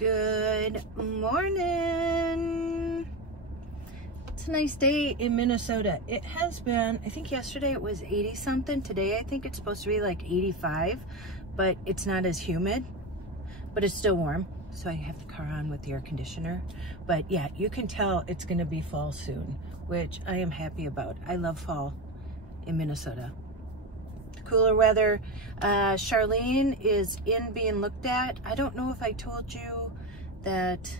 Good morning. It's a nice day in Minnesota. It has been, I think yesterday it was 80 something. Today I think it's supposed to be like 85, but it's not as humid, but it's still warm. So I have the car on with the air conditioner. But yeah, you can tell it's gonna be fall soon, which I am happy about. I love fall in Minnesota. Cooler weather. Charlene is in being looked at. I don't know if I told you that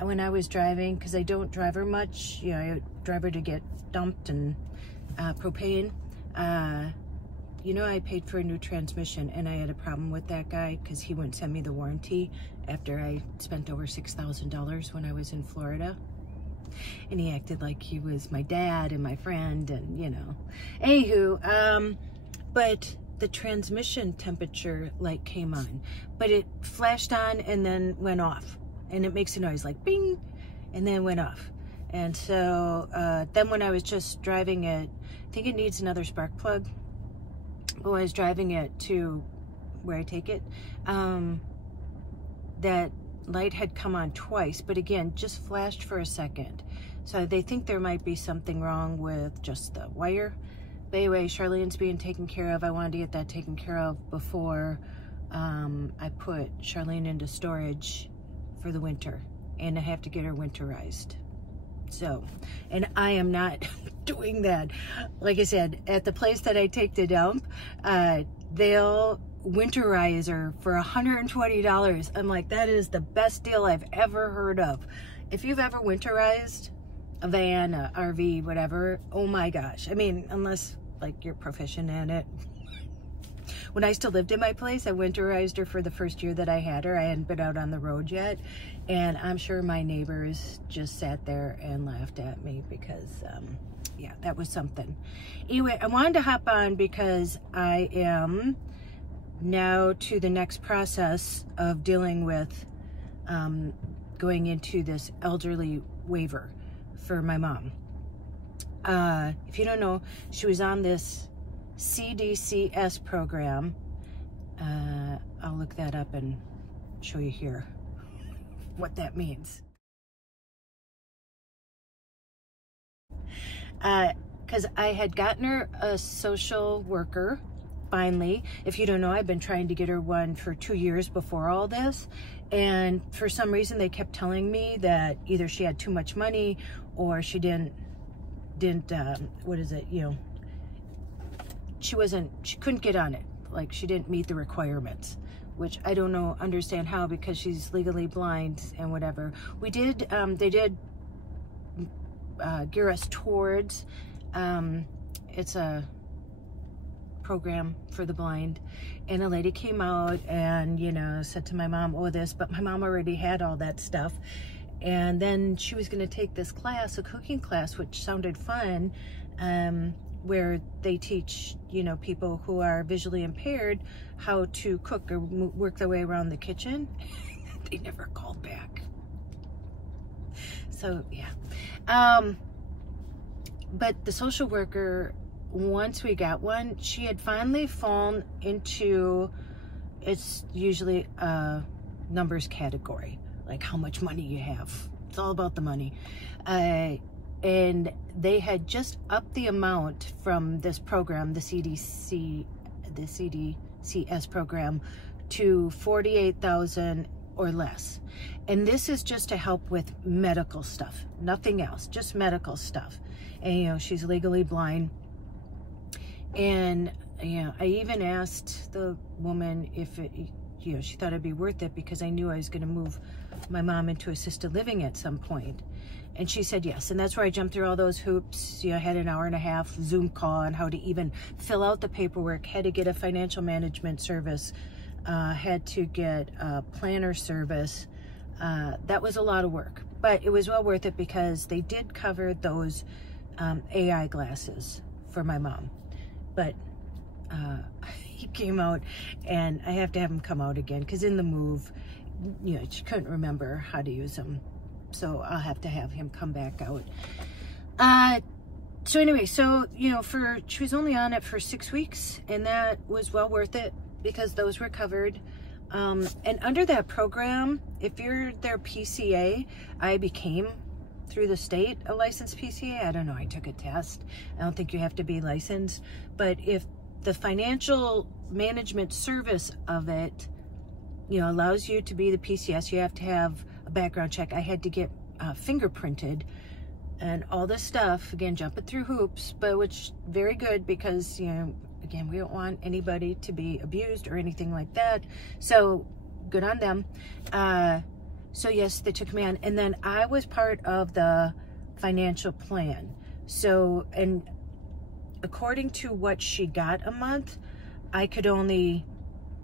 when I was driving, because I don't drive her much, you know, I drive her to get dumped and propane. You know, I paid for a new transmission and I had a problem with that guy because he wouldn't send me the warranty after I spent over $6,000 when I was in Florida. And he acted like he was my dad and my friend and, you know. Anywho, but the transmission temperature light came on, but it flashed on and then went off, and it makes a noise like bing, and then went off. And so then when I was just driving it, I think it needs another spark plug, but when I was driving it to where I take it, that light had come on twice, but again, just flashed for a second. So they think there might be something wrong with just the wire. But anyway, Charlene's being taken care of. I wanted to get that taken care of before I put Charlene into storage for the winter, and I have to get her winterized. So, and I am not doing that. Like I said, at the place that I take the dump, they'll winterize her for $120. I'm like, that is the best deal I've ever heard of. If you've ever winterized a van, a RV, whatever, oh my gosh. I mean, unless like you're proficient in it. When I still lived in my place, I winterized her for the first year that I had her. I hadn't been out on the road yet. And I'm sure my neighbors just sat there and laughed at me because, yeah, that was something. Anyway, I wanted to hop on because I am now to the next process of dealing with going into this elderly waiver for my mom. If you don't know, she was on this CDCS program. I'll look that up and show you here what that means. Because I had gotten her a social worker, finally. If you don't know, I've been trying to get her one for 2 years before all this. And for some reason, they kept telling me that either she had too much money or she didn't what is it, you know, she couldn't get on it. Like, she didn't meet the requirements, which I don't know, understand how, because she's legally blind and whatever. We did, they did gear us towards, it's a program for the blind, and a lady came out and, you know, said to my mom, oh, this, but my mom already had all that stuff. And then she was going to take this class, a cooking class, which sounded fun, where they teach, you know, people who are visually impaired how to cook or work their way around the kitchen. They never called back. So, yeah. But the social worker, once we got one, she had finally fallen into, it's usually a numbers category. Like how much money you have. It's all about the money. And they had just upped the amount from this program, the CDCS program, to $48,000 or less. And this is just to help with medical stuff, nothing else, just medical stuff. And, you know, she's legally blind. And, you know, I even asked the woman if it, you know, she thought it'd be worth it because I knew I was going to move my mom into assisted living at some point. And she said yes. And that's where I jumped through all those hoops. You know, I had an hour-and-a-half Zoom call on how to even fill out the paperwork, had to get a financial management service, had to get a planner service. That was a lot of work, but it was well worth it because they did cover those AI glasses for my mom. But he came out, and I have to have him come out again because in the move, you know, she couldn't remember how to use them. So I'll have to have him come back out. So anyway, so, you know, she was only on it for 6 weeks, and that was well worth it because those were covered. And under that program, if you're their PCA, I became, through the state, a licensed PCA. I don't know, I took a test. I don't think you have to be licensed, but if the financial management service of it, you know, allows you to be the PCS, you have to have a background check. I had to get fingerprinted and all this stuff, again, jumping through hoops, but which very good because, you know, again, we don't want anybody to be abused or anything like that. So good on them. So yes, they took me on. And then I was part of the financial plan. So, and according to what she got a month, I could only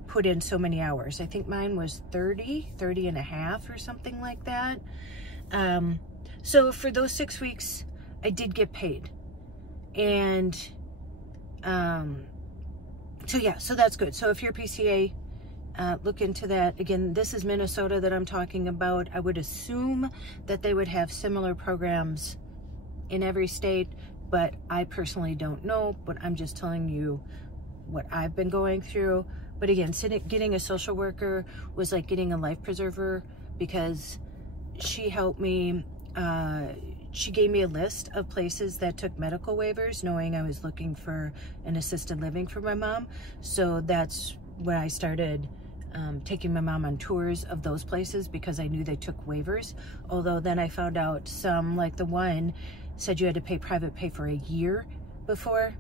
put in so many hours. I think mine was 30 and a half or something like that. So for those 6 weeks, I did get paid. And so yeah, so that's good. So if you're PCA, look into that. Again, this is Minnesota that I'm talking about. I would assume that they would have similar programs in every state, but I personally don't know, but I'm just telling you what I've been going through. But again, getting a social worker was like getting a life preserver, because she helped me. She gave me a list of places that took medical waivers, knowing I was looking for an assisted living for my mom. So that's when I started taking my mom on tours of those places, because I knew they took waivers. Although then I found out some, like the one said you had to pay private pay for a year before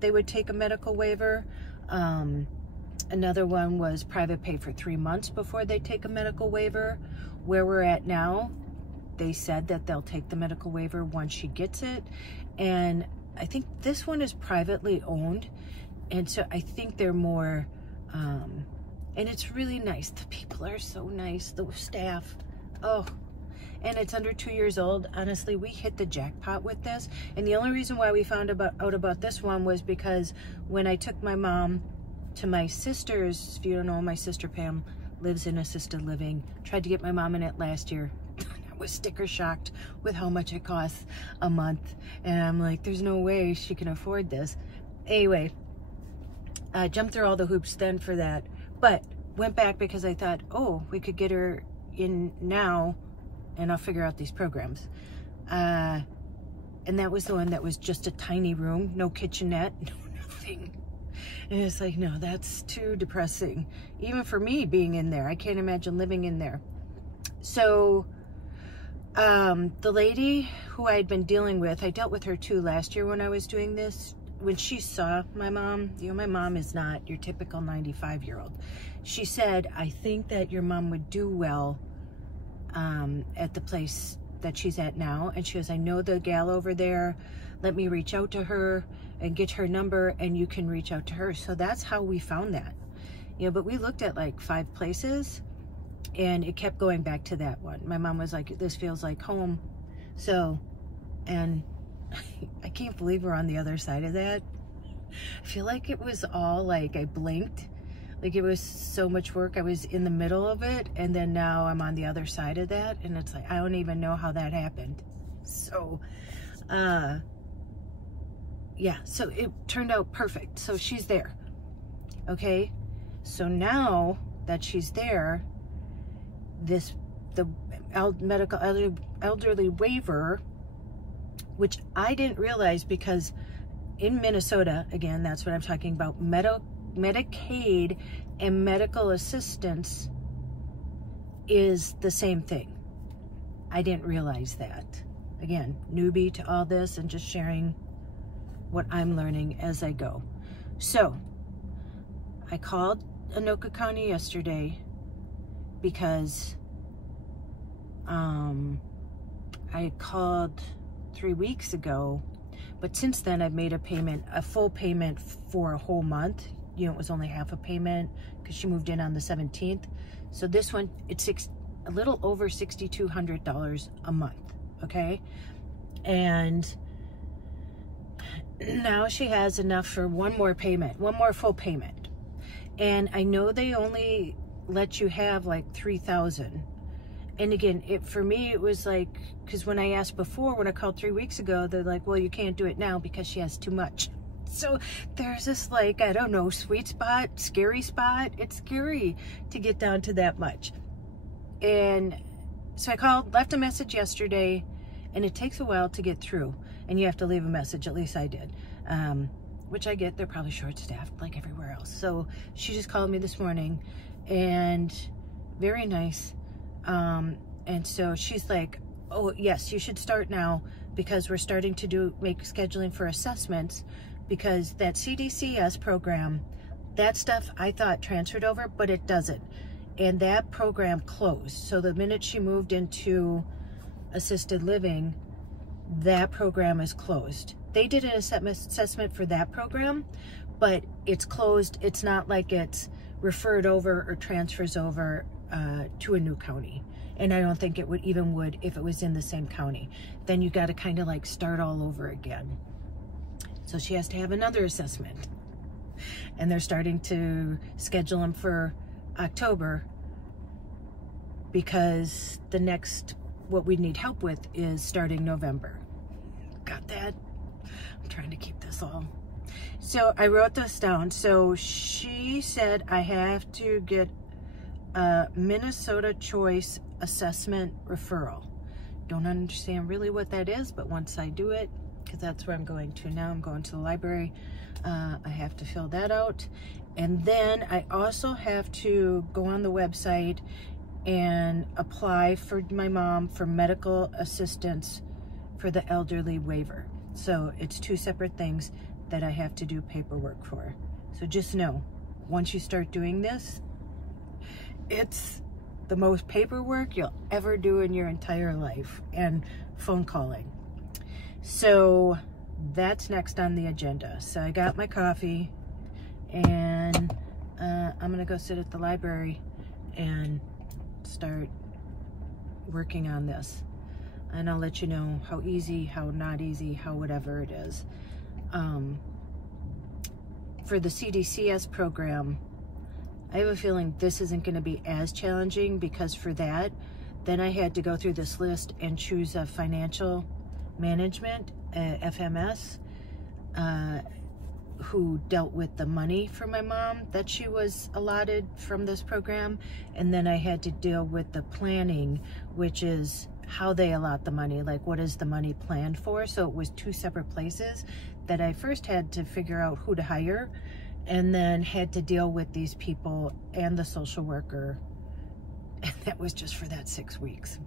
they would take a medical waiver. Another one was private pay for 3 months before they take a medical waiver. Where we're at now, they said that they'll take the medical waiver once she gets it. And I think this one is privately owned. And so I think they're more, and it's really nice. The people are so nice, the staff. Oh, and it's under 2 years old. Honestly, we hit the jackpot with this. And the only reason why we found out about this one was because when I took my mom to my sister's, if you don't know, my sister Pam lives in assisted living. Tried to get my mom in it last year. Was sticker shocked with how much it costs a month, and I'm like, there's no way she can afford this. Anyway, jumped through all the hoops then for that, but went back because I thought, oh, we could get her in now and I'll figure out these programs. And that was the one that was just a tiny room, no kitchenette, no nothing. And it's like, no, that's too depressing. Even for me being in there, I can't imagine living in there. So the lady who I had been dealing with, I dealt with her too last year when I was doing this. When she saw my mom, you know, my mom is not your typical 95-year-old. She said, I think that your mom would do well at the place that she's at now. And she goes, I know the gal over there. Let me reach out to her and get her number, and you can reach out to her. So that's how we found that. You know, but we looked at like 5 places, and it kept going back to that one. My mom was like, this feels like home. So, and I can't believe we're on the other side of that. I feel like it was all like, I blinked. Like it was so much work. I was in the middle of it, and then now I'm on the other side of that. And it's like, I don't even know how that happened. So, yeah, so it turned out perfect. So she's there. Okay. So now that she's there, the medical elderly waiver, which I didn't realize, because in Minnesota, again, that's what I'm talking about, Medicaid and medical assistance is the same thing. I didn't realize that. Again, newbie to all this and just sharing what I'm learning as I go. So I called Anoka County yesterday because I had called 3 weeks ago, but since then I've made a payment, a full payment for a whole month. You know, it was only half a payment because she moved in on the 17th. So this one, it's a little over $6,200 a month, okay? And now she has enough for one more payment, one more full payment. And I know they only let you have like 3,000. And again, for me, it was like, because when I asked before, when I called 3 weeks ago, they're like, well, you can't do it now because she has too much. So there's this, like, I don't know, sweet spot, scary spot. It's scary to get down to that much. And so I called, left a message yesterday, and it takes a while to get through. And you have to leave a message, at least I did. Which I get, they're probably short-staffed like everywhere else. So she just called me this morning, and very nice. And so she's like, oh yes, you should start now, because we're starting to make scheduling for assessments, because that CDCS program, that stuff I thought transferred over, but it doesn't. And that program closed. So the minute she moved into assisted living, that program is closed. They did an assessment for that program, but it's closed. It's not like it's referred over or transfers over to a new county. And I don't think it would if it was in the same county. Then you got to kind of like start all over again. So she has to have another assessment. And they're starting to schedule them for October, because the next, what we need help with is starting November. Got that? I'm trying to keep this all. So I wrote this down. So she said I have to get a Minnesota Choice Assessment referral. Don't understand really what that is, but once I do it, because that's where I'm going to now, I'm going to the library. I have to fill that out. And then I also have to go on the website and apply for my mom for medical assistance for the elderly waiver. So it's two separate things that I have to do paperwork for. So just know, once you start doing this, it's the most paperwork you'll ever do in your entire life, and phone calling. So that's next on the agenda. So I got my coffee, and I'm gonna go sit at the library and start working on this. And I'll let you know how easy, how not easy, how whatever it is. For the CDCS program, I have a feeling this isn't going to be as challenging, because for that, then I had to go through this list and choose a financial management, FMS, who dealt with the money for my mom that she was allotted from this program. And then I had to deal with the planning, which is how they allot the money, like what is the money planned for. So it was two separate places that I first had to figure out who to hire, and then had to deal with these people and the social worker. And that was just for that 6 weeks.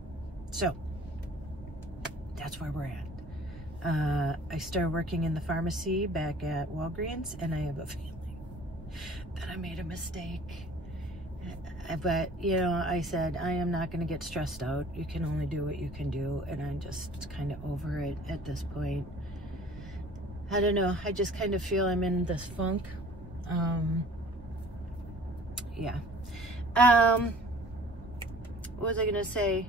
So that's where we're at. I started working in the pharmacy back at Walgreens, and I have a feeling that I made a mistake. But, you know, I said, I am not going to get stressed out. You can only do what you can do. And I'm just kind of over it at this point. I don't know. I just kind of feel I'm in this funk. Yeah. What was I going to say?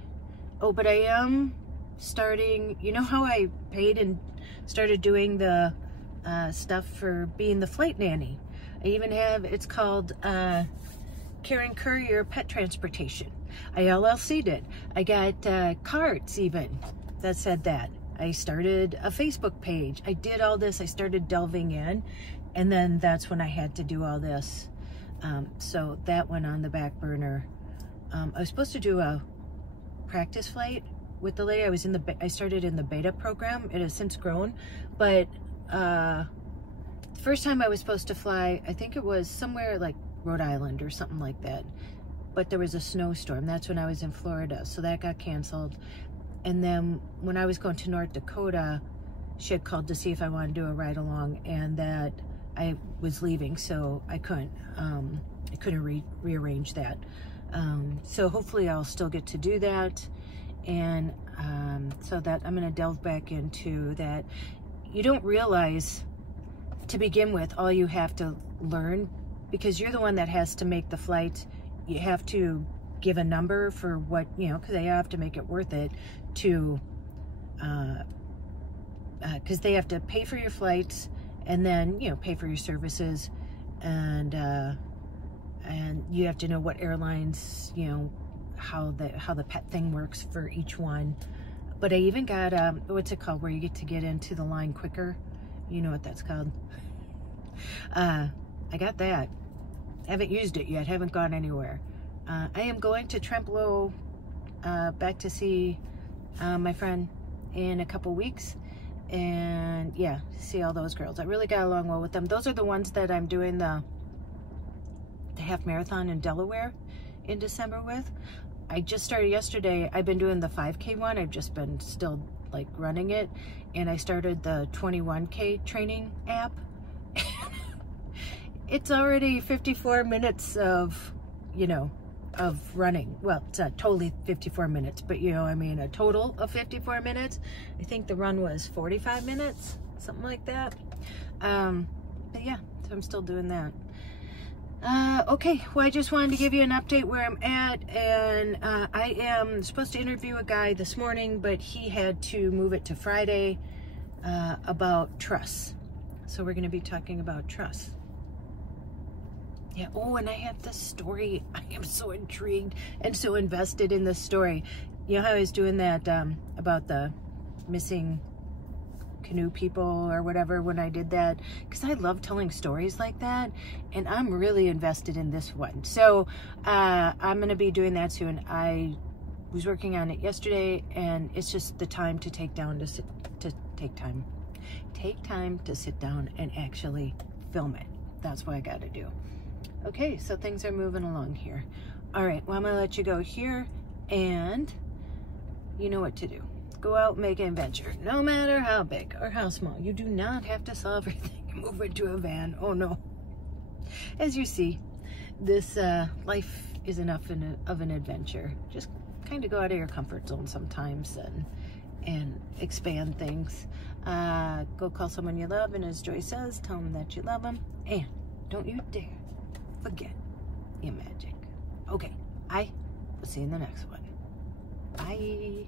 Oh, but I am starting, you know how I paid and started doing the stuff for being the flight nanny? I even have, it's called Karen Courier Pet Transportation. I LLC'd it. I got cards even that said that. I started a Facebook page. I did all this. I started delving in, and then that's when I had to do all this. So that went on the back burner. I was supposed to do a practice flight with the lady. I started in the beta program. It has since grown, but the first time I was supposed to fly, I think it was somewhere like Rhode Island or something like that, but there was a snowstorm. That's when I was in Florida, so that got canceled. And then when I was going to North Dakota, she had called to see if I wanted to do a ride along, and that I was leaving, so I couldn't rearrange that. So hopefully I'll still get to do that. And so that I'm going to delve back into that. You don't realize to begin with all you have to learn, because you're the one that has to make the flight. You have to give a number for what, you know, because they have to make it worth it to, because they have to pay for your flights, and then, you know, pay for your services, and you have to know what airlines, you know, how the pet thing works for each one. But I even got what's it called, where you get into the line quicker? You know what that's called? I got that. Haven't used it yet. Haven't gone anywhere. I am going to Trempealeau back to see my friend in a couple weeks. And yeah, see all those girls. I really got along well with them. Those are the ones that I'm doing the half marathon in Delaware in December with. I just started yesterday. I've been doing the 5K one. I've just been still like running it. And I started the 21K training app. It's already 54 minutes of, you know, of running. Well, it's not totally 54 minutes, but you know, I mean, a total of 54 minutes. I think the run was 45 minutes, something like that. But yeah, so I'm still doing that. Okay, well, I just wanted to give you an update where I'm at, and I am supposed to interview a guy this morning, but he had to move it to Friday about trusts. So we're going to be talking about trusts. Yeah, oh, and I have this story. I am so intrigued and so invested in this story. You know how I was doing that about the missing canoe people or whatever when I did that? Because I love telling stories like that, and I'm really invested in this one. So I'm going to be doing that soon. I was working on it yesterday, and it's just the time to take time to sit down and actually film it. That's what I got to do. Okay, so things are moving along here. All right, well, I'm gonna let you go here, and you know what to do. Go out, make an adventure, no matter how big or how small. You do not have to solve everything and move into a van. Oh no. As you see, this life is enough of an adventure. Just kind of go out of your comfort zone sometimes and expand things. Go call someone you love, and as Joy says, tell them that you love them, and don't you dare forget your magic. Okay, I will see you in the next one. Bye.